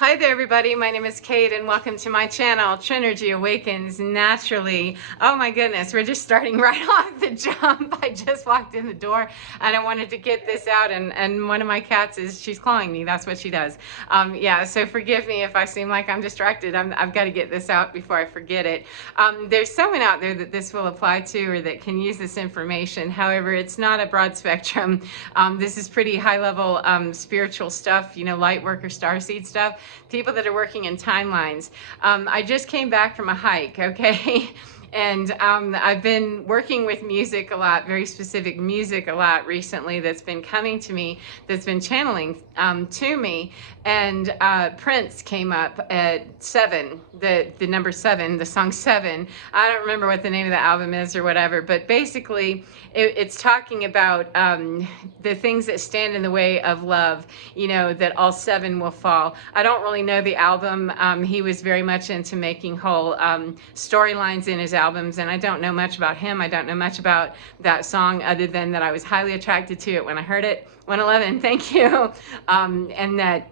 Hi there everybody, my name is Kate and welcome to my channel, Trinergy Awakens Naturally. Oh my goodness, we're just starting right off the jump. I just walked in the door and I wanted to get this out and one of my cats she's clawing me, that's what she does. Yeah, so forgive me if I seem like I'm distracted. I've got to get this out before I forget it. There's someone out there that this will apply to or that can use this information. However, it's not a broad spectrum. This is pretty high level spiritual stuff, you know, light work or starseed stuff. People that are working in timelines. I just came back from a hike, okay? And I've been working with music a lot, very specific music a lot recently that's been coming to me, that's been channeling to me. And Prince came up at 7, the number 7, the song 7. I don't remember what the name of the album is or whatever, but basically it's talking about the things that stand in the way of love, you know, that all 7 will fall. I don't really know the album. He was very much into making whole storylines in his albums, and I don't know much about him. I don't know much about that song other than that I was highly attracted to it when I heard it. 111, thank you. And that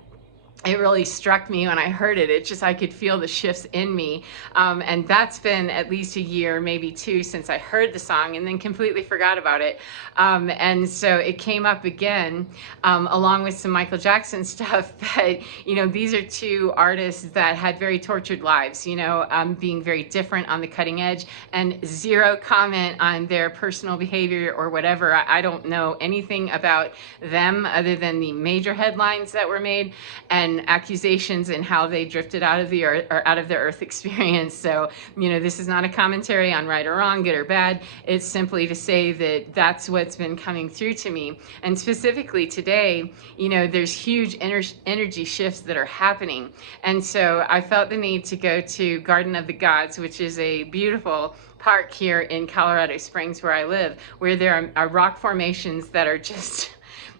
it really struck me when I heard it. It's just, I could feel the shifts in me. And that's been at least a year, maybe 2 since I heard the song and then completely forgot about it. And so it came up again, along with some Michael Jackson stuff. But, you know, these are 2 artists that had very tortured lives, you know, being very different on the cutting edge, and zero comment on their personal behavior or whatever. I don't know anything about them other than the major headlines that were made and accusations and how they drifted out of the earth or out of the earth experience. So, you know, this is not a commentary on right or wrong, good or bad. It's simply to say that that's what's been coming through to me. And specifically today, you know, there's huge energy shifts that are happening. And so I felt the need to go to Garden of the Gods, which is a beautiful park here in Colorado Springs where I live, where there are rock formations that are just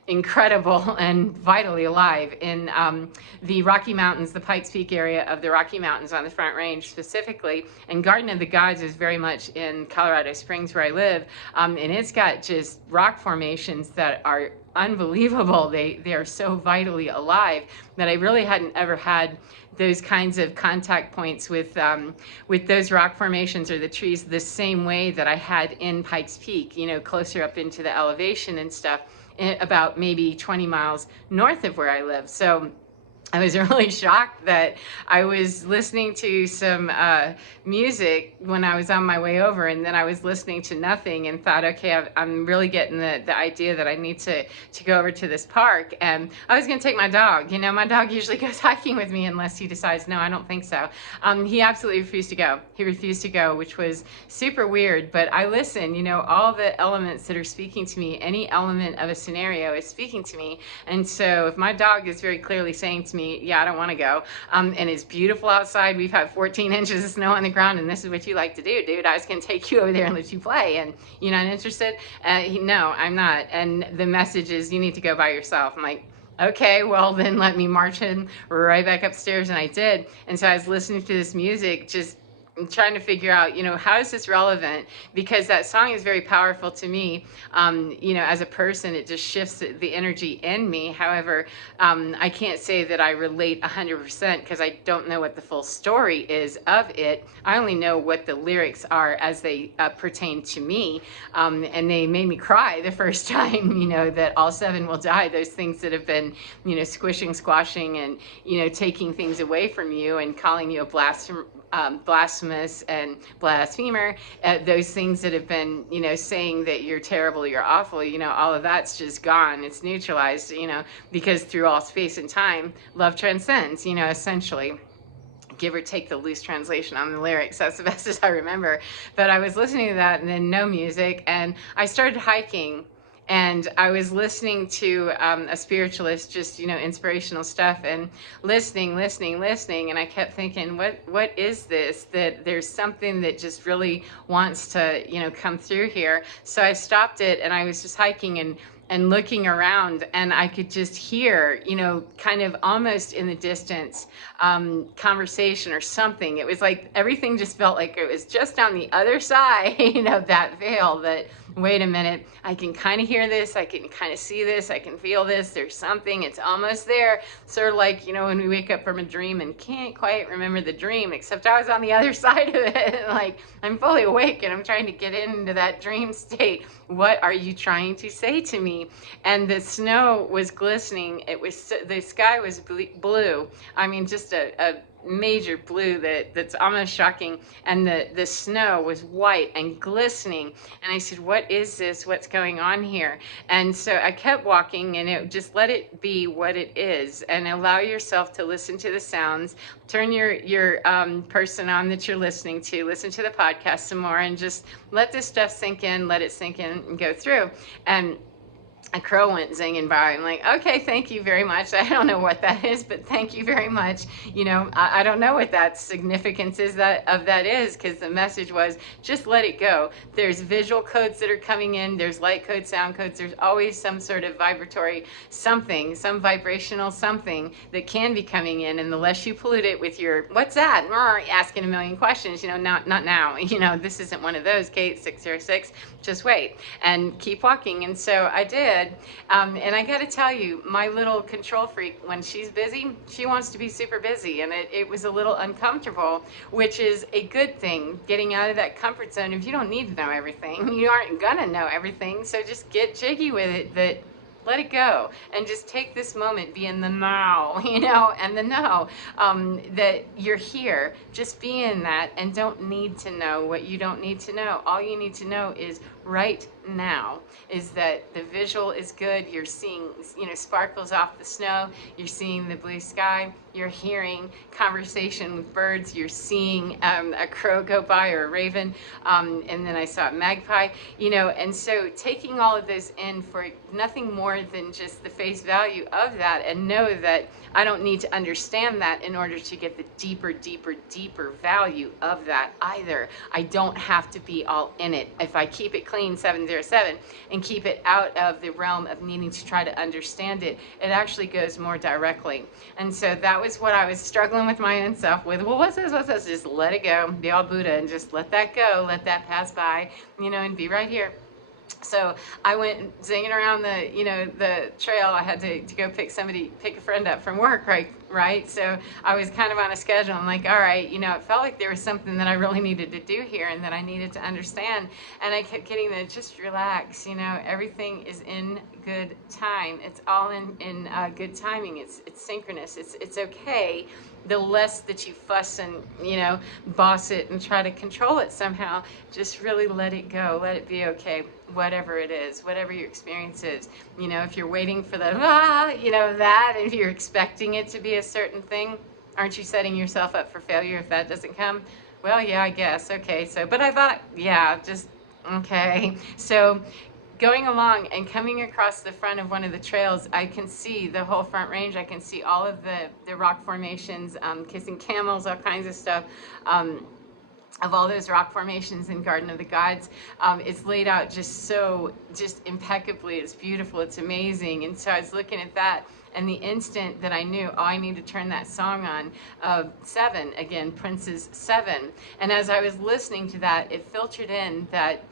incredible and vitally alive in the Rocky Mountains, the Pikes Peak area of the Rocky Mountains on the Front Range specifically. And Garden of the Gods is very much in Colorado Springs where I live. And it's got just rock formations that are unbelievable. They are so vitally alive that I really hadn't ever had those kinds of contact points with those rock formations or the trees the same way that I had in Pikes Peak, you know, closer up into the elevation and stuff, about maybe 20 miles north of where I live. So I was really shocked that I was listening to some music when I was on my way over, and then I was listening to nothing and thought, okay, I'm really getting the idea that I need to go over to this park. And I was going to take my dog. You know, my dog usually goes hiking with me unless he decides, no, I don't think so. He absolutely refused to go. He refused to go, which was super weird. But I listen, you know, all the elements that are speaking to me, any element of a scenario is speaking to me. And so if my dog is very clearly saying to me, yeah, I don't want to go. And it's beautiful outside. We've had 14 inches of snow on the ground, and this is what you like to do, dude. I was going to take you over there and let you play, and you're not interested? No, I'm not. And the message is, you need to go by yourself. I'm like, okay, well then let me march him right back upstairs, and I did. And so I was listening to this music, just trying to figure out, you know, how is this relevant? Because that song is very powerful to me. You know, as a person, it just shifts the energy in me. However, I can't say that I relate 100% because I don't know what the full story is of it. I only know what the lyrics are as they pertain to me. And they made me cry the first time, you know, that all 7 will die. Those things that have been, you know, squishing, squashing, and, you know, taking things away from you and calling you a blasphemous and blasphemer, those things that have been, you know, saying that you're terrible, you're awful, you know, all of that's just gone. It's neutralized, you know, because through all space and time, love transcends, you know, essentially. Give or take the loose translation on the lyrics. That's the best as I remember. But I was listening to that and then no music, and I started hiking. And I was listening to a spiritualist, just, you know, inspirational stuff, and listening, and I kept thinking, what is this? That there's something that just really wants to, you know, come through here. So I stopped it, and I was just hiking and looking around, and I could just hear, you know, kind of almost in the distance, conversation or something. It was like everything just felt like it was just on the other side of that veil that wait a minute, I can kind of hear this, I can kind of see this, I can feel this, there's something, it's almost there. Sort of like, you know, when we wake up from a dream and can't quite remember the dream, except I was on the other side of it. Like, I'm fully awake and I'm trying to get into that dream state. What are you trying to say to me? And the snow was glistening. It was, the sky was blue. I mean, just a major blue that's almost shocking, and the snow was white and glistening. And I said, what is this? What's going on here? And so I kept walking, and it just let it be what it is, and allow yourself to listen to the sounds. Turn your person on that you're listening to, listen to the podcast some more, and just let this stuff sink in, let it sink in and go through. And a crow went zinging by. I'm like, okay, thank you very much. I don't know what that is, but thank you very much. You know, I don't know what that significance is that is, because the message was just let it go. There's visual codes that are coming in. There's light codes, sound codes. There's always some sort of vibratory something, some vibrational something that can be coming in. And the less you pollute it with your, what's that? Asking a million questions, you know, not now. You know, this isn't one of those, Kate 606. Just wait and keep walking. And so I did. And I got to tell you, my little control freak, when she's busy, she wants to be super busy. And it was a little uncomfortable, which is a good thing, getting out of that comfort zone. If you don't need to know everything, you aren't going to know everything. So just get jiggy with it, that let it go and just take this moment, be in the now, you know, and the know, that you're here. Just be in that and don't need to know what you don't need to know. All you need to know is right now is that the visual is good. You're seeing, you know, sparkles off the snow. You're seeing the blue sky. You're hearing conversation with birds. You're seeing a crow go by, or a raven. And then I saw a magpie, you know, and so taking all of this in for nothing more than just the face value of that, and know that I don't need to understand that in order to get the deeper, deeper, deeper value of that either. I don't have to be all in it. If I keep it clean, 707, and keep it out of the realm of needing to try to understand it, it actually goes more directly. And so that was what I was struggling with my own self with. Well, what's this? What's this? Just let it go. Be all Buddha and just let that go. Let that pass by, you know, and be right here. So I went zinging around the, you know, the trail. I had to go pick a friend up from work, right? So I was kind of on a schedule. I'm like, all right, you know, it felt like there was something that I really needed to do here and that I needed to understand. And I kept getting the, just relax, you know, everything is in good time. It's all in good timing. It's synchronous. It's okay. The less that you fuss and, you know, boss it and try to control it somehow, just really let it go. Let it be okay. Whatever it is, whatever your experience is. You know, if you're waiting for the, you know, that, if you're expecting it to be a certain thing, aren't you setting yourself up for failure if that doesn't come? Well, yeah, I guess. Okay. So, but I thought, yeah, just, okay. So, going along and coming across the front of one of the trails, I can see the whole Front Range. I can see all of the rock formations, kissing camels, all kinds of stuff. Of all those rock formations in Garden of the Gods. It's laid out just impeccably. It's beautiful. It's amazing. And so I was looking at that, and the instant that I knew, oh, I need to turn that song on, Seven, again, Prince's Seven. And as I was listening to that, it filtered in that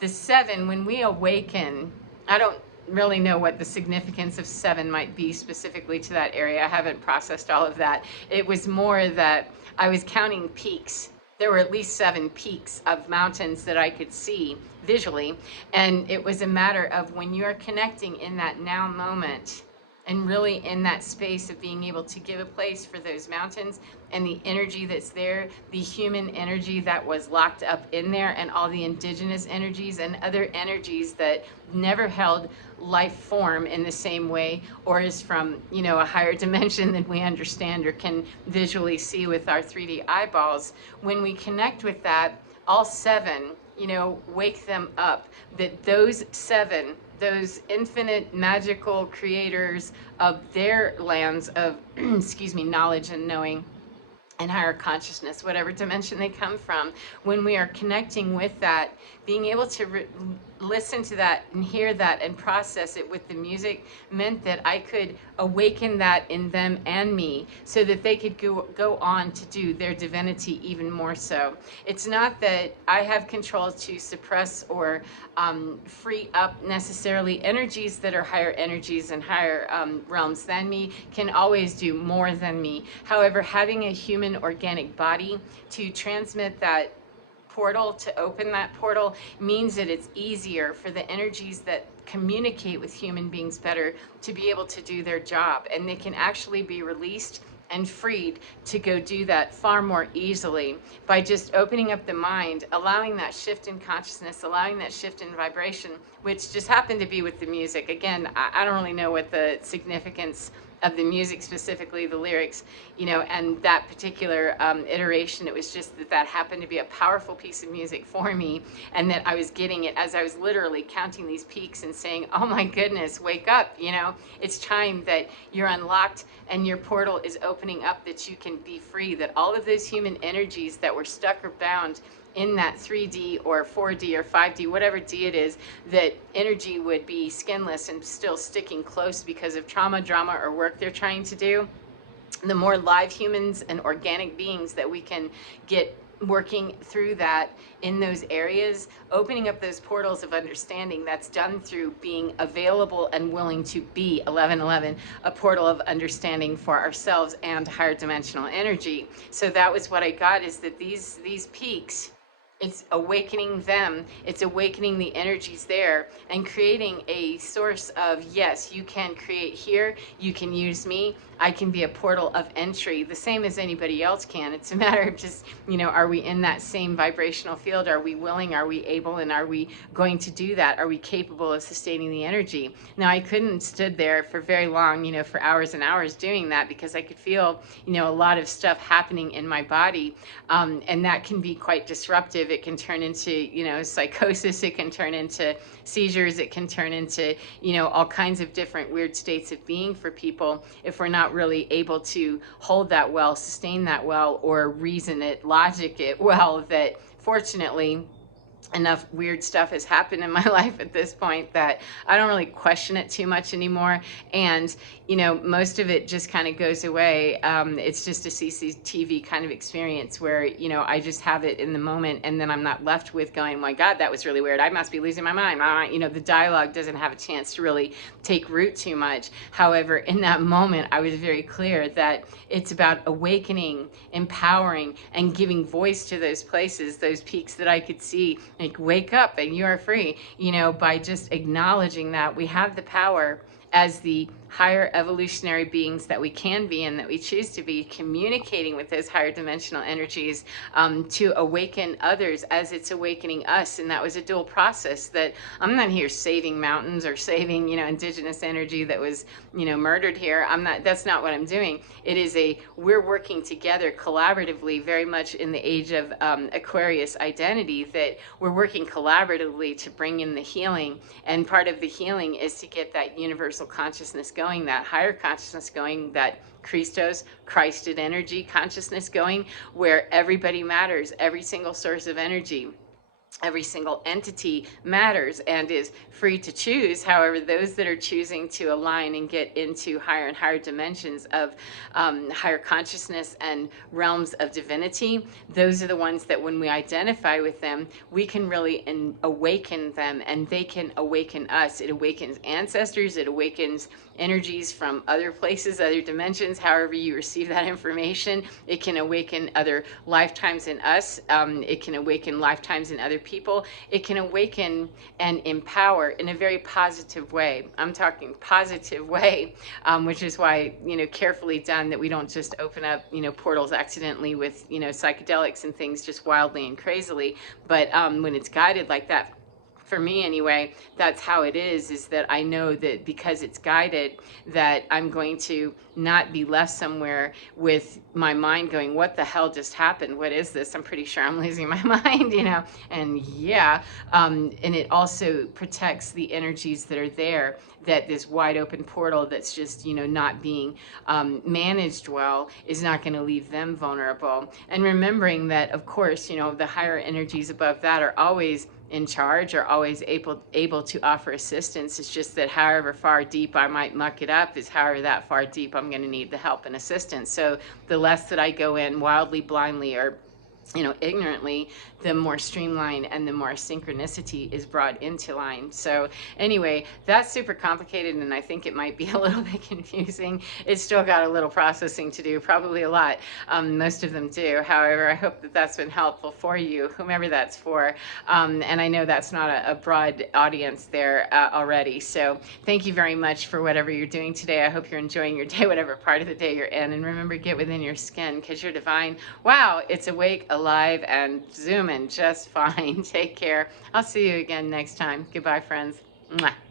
the seven, when we awaken, I don't really know what the significance of seven might be specifically to that area. I haven't processed all of that. It was more that I was counting peaks. There were at least 7 peaks of mountains that I could see visually. And it was a matter of when you're connecting in that now moment and really in that space of being able to give a place for those mountains and the energy that's there, the human energy that was locked up in there, and all the indigenous energies and other energies that never held life form in the same way, or is from, you know, a higher dimension than we understand or can visually see with our 3D eyeballs. When we connect with that, all 7, you know, wake them up, that those 7, those infinite magical creators of their lands of, excuse me, knowledge and knowing and higher consciousness, whatever dimension they come from, when we are connecting with that, being able to listen to that and hear that and process it with the music meant that I could awaken that in them and me so that they could go on to do their divinity even more so. It's not that I have control to suppress or free up necessarily. Energies that are higher energies and higher realms than me can always do more than me. However, having a human organic body to transmit that portal, to open that portal, means that it's easier for the energies that communicate with human beings better to be able to do their job, and they can actually be released and freed to go do that far more easily by just opening up the mind, allowing that shift in consciousness, allowing that shift in vibration, which just happened to be with the music. Again, I don't really know what the significance of the music, specifically the lyrics, and that particular iteration. It was just that happened to be a powerful piece of music for me, and that I was getting it as I was literally counting these peaks and saying, oh my goodness, wake up, it's time that you're unlocked and your portal is opening up, that you can be free, that all of those human energies that were stuck or bound in that 3D or 4D or 5D, whatever D it is, that energy would be skinless and still sticking close because of trauma, drama, or work they're trying to do. The more live humans and organic beings that we can get working through that in those areas, opening up those portals of understanding, that's done through being available and willing to be 1111, a portal of understanding for ourselves and higher dimensional energy. So that was what I got, is that these peaks, it's awakening them, it's awakening the energies there, and creating a source of, yes, you can create here, you can use me, I can be a portal of entry, the same as anybody else can. It's a matter of just, are we in that same vibrational field? Are we willing? Are we able? And are we going to do that? Are we capable of sustaining the energy? Now, I couldn't stood there for very long, for hours and hours doing that, because I could feel, a lot of stuff happening in my body. And that can be quite disruptive. It can turn into, psychosis. It can turn into seizures. It can turn into, all kinds of different weird states of being for people if we're not really able to hold that well, sustain that well, or reason it, logic it well. That fortunately, enough weird stuff has happened in my life at this point that I don't really question it too much anymore. And, most of it just kind of goes away. It's just a CCTV kind of experience where, I just have it in the moment, and then I'm not left with going, my God, that was really weird. I must be losing my mind. The dialogue doesn't have a chance to really take root too much. However, in that moment, I was very clear that it's about awakening, empowering, and giving voice to those places, those peaks that I could see. Like, wake up and you are free, by just acknowledging that we have the power as the higher evolutionary beings that we can be and that we choose to be, communicating with those higher dimensional energies to awaken others as it's awakening us. And that was a dual process, that I'm not here saving mountains or saving, indigenous energy that was, murdered here. That's not what I'm doing. It is we're working together collaboratively, very much in the age of Aquarius identity, that we're working collaboratively to bring in the healing. And part of the healing is to get that universal consciousness going, that higher consciousness going, that Christed energy consciousness going, where everybody matters, every single source of energy, every single entity matters and is free to choose. However, those that are choosing to align and get into higher and higher dimensions of higher consciousness and realms of divinity, those are the ones that when we identify with them, we can really awaken them, and they can awaken us. It awakens ancestors, it awakens energies from other places, other dimensions, however you receive that information. It can awaken other lifetimes in us. It can awaken lifetimes in other people. It can awaken and empower in a very positive way. I'm talking positive way, which is why, carefully done, that we don't just open up, portals accidentally with, psychedelics and things just wildly and crazily. But when it's guided like that, for me anyway, that's how it is that I know that because it's guided, that I'm going to not be left somewhere with my mind going, what the hell just happened? What is this? I'm pretty sure I'm losing my mind, and yeah. And it also protects the energies that are there, that this wide open portal that's just, not being managed well is not going to leave them vulnerable. And remembering that, of course, the higher energies above that are always in charge are always able to offer assistance. It's just that however far deep I might muck it up is however that far deep I'm going to need the help and assistance. So the less that I go in wildly, blindly, or ignorantly, the more streamlined and the more synchronicity is brought into line. So anyway, that's super complicated, and I think it might be a little bit confusing. It's still got a little processing to do, probably a lot. Most of them do. However, I hope that that's been helpful for you, whomever that's for. And I know that's not a broad audience there already. So thank you very much for whatever you're doing today. I hope you're enjoying your day, whatever part of the day you're in. And remember, get within your skin, because you're divine. Wow, it's awake, alive, and zooming just fine. Take care. I'll see you again next time. Goodbye, friends. Mwah.